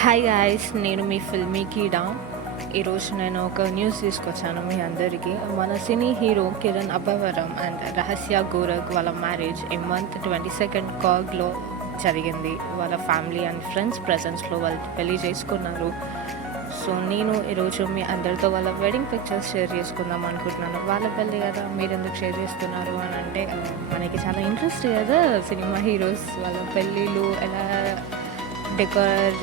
Hi guys, నేను మీ ఫిల్మీ కీడా. ఈరోజు నేను ఒక న్యూస్ తీసుకొచ్చాను మీ అందరికీ. మన సినీ హీరో కిరణ్ అబ్బవరం అండ్ రహస్య గోరఖ్ వాళ్ళ మ్యారేజ్ ఈ మంత్ 22 కాగ్లో జరిగింది. వాళ్ళ ఫ్యామిలీ అండ్ ఫ్రెండ్స్ ప్రజెన్స్లో వాళ్ళు పెళ్లి చేసుకున్నారు. సో నేను ఈరోజు మీ అందరితో వాళ్ళ వెడ్డింగ్ పిక్చర్స్ షేర్ చేసుకుందాం అనుకుంటున్నాను. వాళ్ళ పెళ్ళి కదా, మీరు ఎందుకు షేర్ చేస్తున్నారు అని అంటే మనకి చాలా ఇంట్రెస్ట్ కదా సినిమా హీరోస్ వాళ్ళ పెళ్ళిళ్ళు ఎలా డెకర్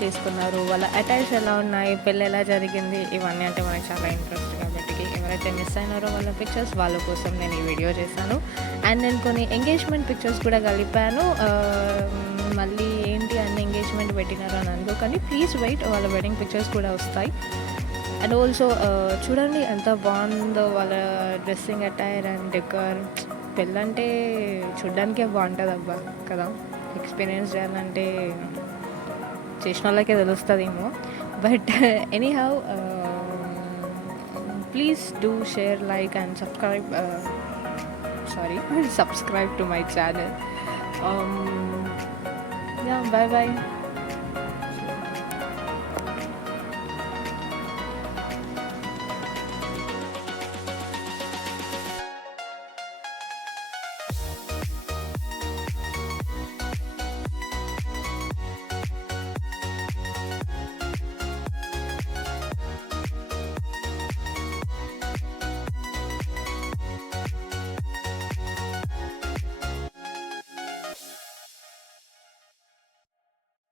చేసుకున్నారు, వాళ్ళ అటైర్స్ ఎలా ఉన్నాయి, పెళ్ళి ఎలా జరిగింది, ఇవన్నీ అంటే మనకి చాలా ఇంట్రెస్ట్ కాబట్టి ఎవరైతే మిస్ అయినారో వాళ్ళ పిక్చర్స్ వాళ్ళ కోసం నేను ఈ వీడియో చేశాను. అండ్ నేను కొన్ని ఎంగేజ్మెంట్ పిక్చర్స్ కూడా కలిపాను. మళ్ళీ ఏంటి అన్ని ఎంగేజ్మెంట్ పెట్టినారు అని అనుకో, కానీ ప్లీజ్ వెయిట్, వాళ్ళ వెడ్డింగ్ పిక్చర్స్ కూడా వస్తాయి. అండ్ ఆల్సో చూడండి ఎంత బాగుందో వాళ్ళ డ్రెస్సింగ్ అటైర్ అండ్ డెకర్. పెళ్ళంటే చూడ్డానికే బాగుంటుంది అబ్బా కదా, ఎక్స్పీరియన్స్ చేయాలంటే చేసిన వాళ్ళకే తెలుస్తుందేమో. But anyhow, please do share, like and subscribe to my channel. Yeah, bye bye.